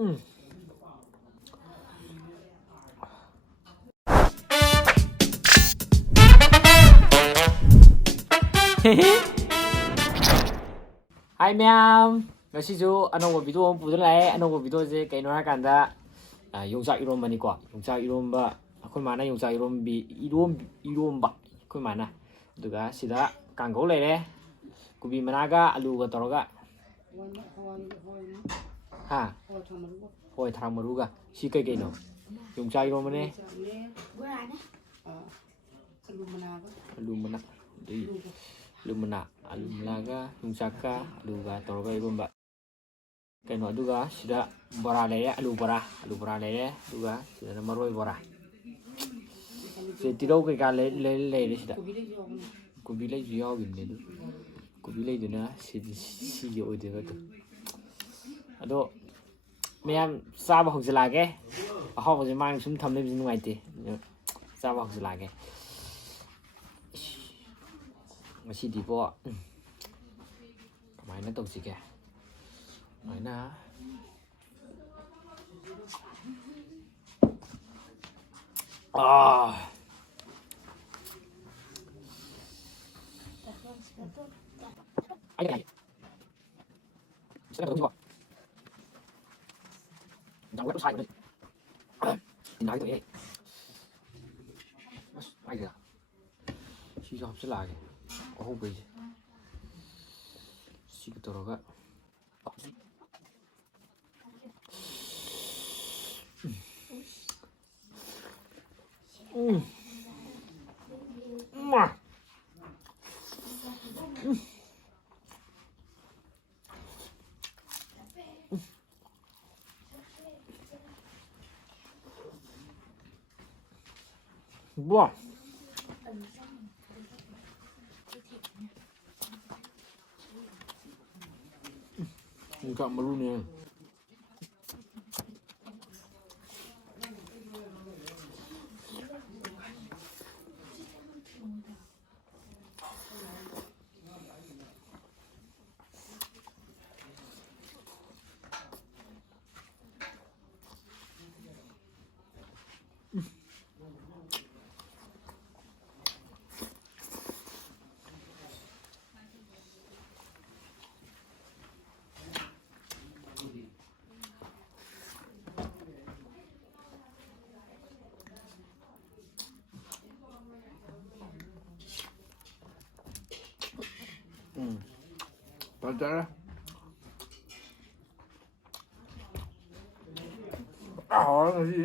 Hai Mayam, ngasisu anong video ang puto lai anong video je kay nora kanda Yongchk eromba ni ko Yongchk eromba akoy mana Yongchk eromba akoy mana duga sida kanggou lai re kubi managa alu ga toroga ha hoi thang maruga si kay no Yongchk eromba ne alu mana lumana alumlaga Yongchk aluga toroga eromba kay no aduga sida bora lai re alu bora lai re duga sida maroi bora se tiro kay ka lai sida kubi lai yaw gin ne kubi lai duna si yo de ba to ado Mayam saba hogjalage ahaw je mang sum thamle bi nungai te saba hogjalage masih di bawah kemana tuh sih ya mana ayo sekarang tunggu jangan lupa saya ini itu ya mas ayo sih jawab lagi oh bây giờ xí cái toro gạ wow enggak melunya twjare cái gì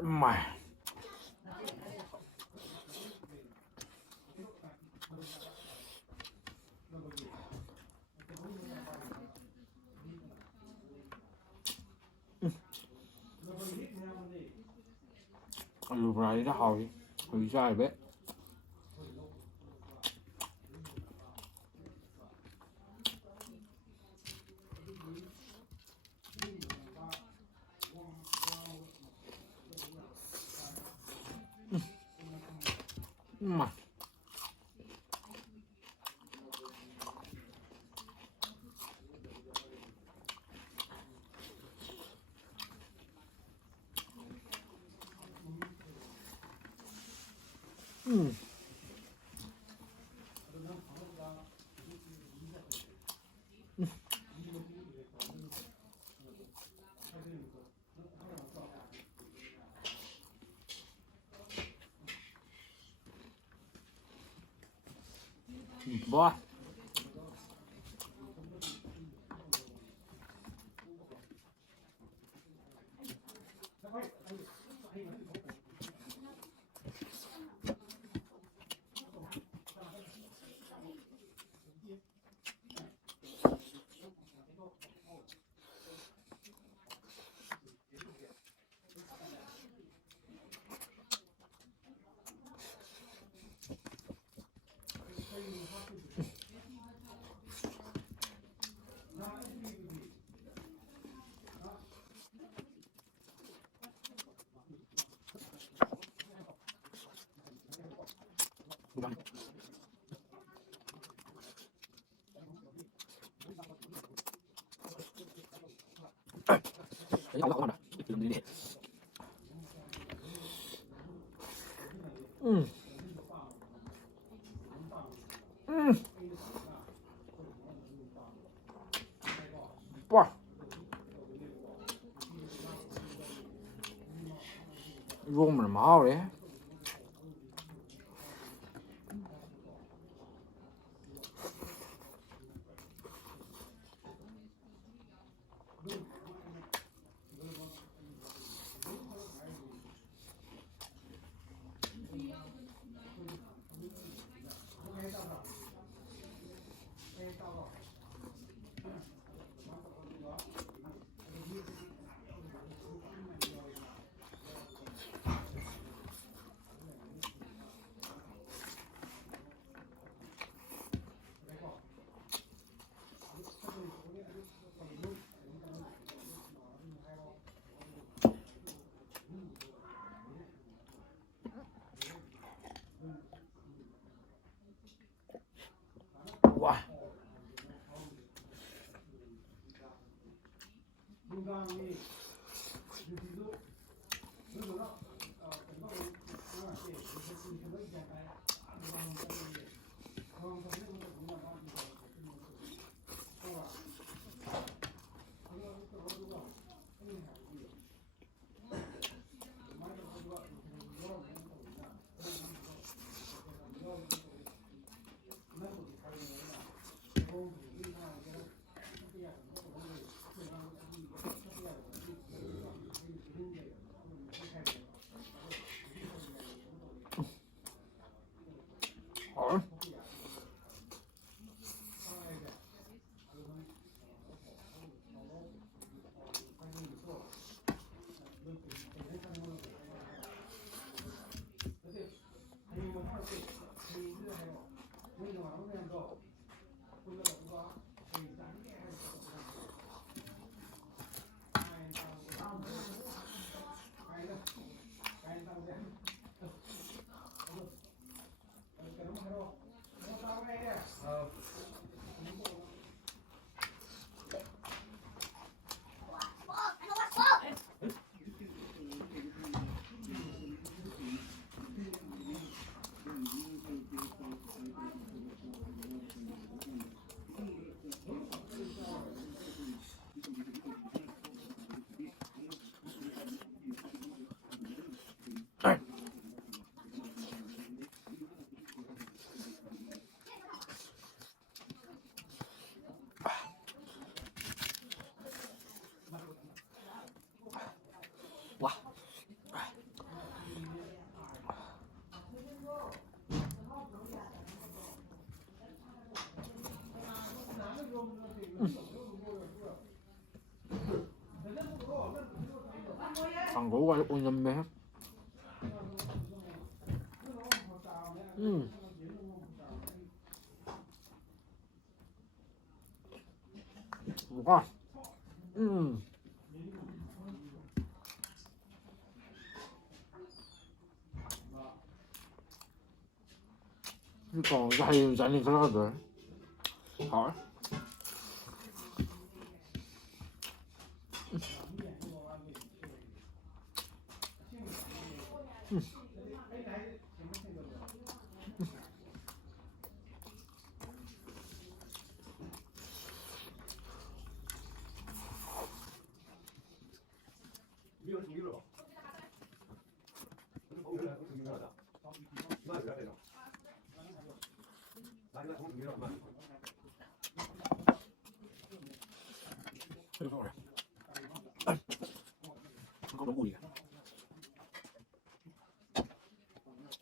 mày alu bora nó hồi ra bé mà bò 와. 이거 먹으면 마을에. 와. 와. kanggou가 오염매. 뭐가? 그러니까 잘잘 들어가들. 잘.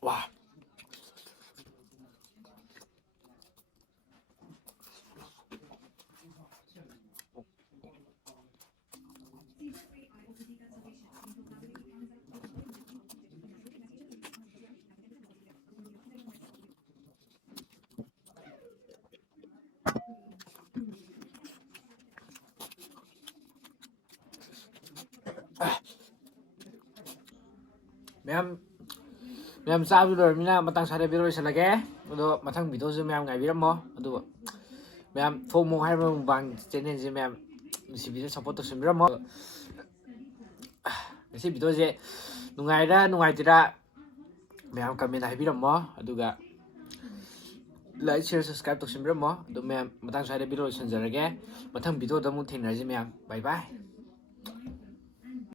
와. ꯃꯌꯥꯝ ꯆꯥꯕ ꯂꯣꯏꯔꯕꯅꯤꯅ ꯃꯇꯥꯡ ꯆꯥꯗ video ꯂꯣꯏꯁꯤꯜꯂꯒꯦ ꯑꯗꯣ ꯃꯊꯪ ꯚꯤꯗꯤꯑꯣꯁꯨ ꯃꯌꯥꯝ ꯉꯥꯏꯕꯤꯔꯝꯃꯣ ꯑꯗꯨꯒ ꯃꯌꯥꯝ ꯊꯣꯡꯃꯣ ꯍꯥꯏꯕ ꯃꯨꯛꯕꯥꯡ ꯆꯦꯅꯦꯜꯁꯦ ꯃꯌꯥꯝ ꯅꯨꯡꯁꯤꯕꯤꯗ ꯁꯞꯄꯣꯔꯠ ꯇꯧꯁꯟꯕꯤꯔꯝꯃꯣ ꯉꯁꯤ ꯚꯤꯗꯤꯑꯣꯁꯦ ꯅꯨꯡꯉꯥꯏꯔ ꯅꯨꯡꯉꯥꯏꯇꯦꯔꯥ mayam comment haibiramo aduga like share subscribe to simbiramo adu mayam matang side video sanjarage mathang video da mu thengnarji mayam bye bye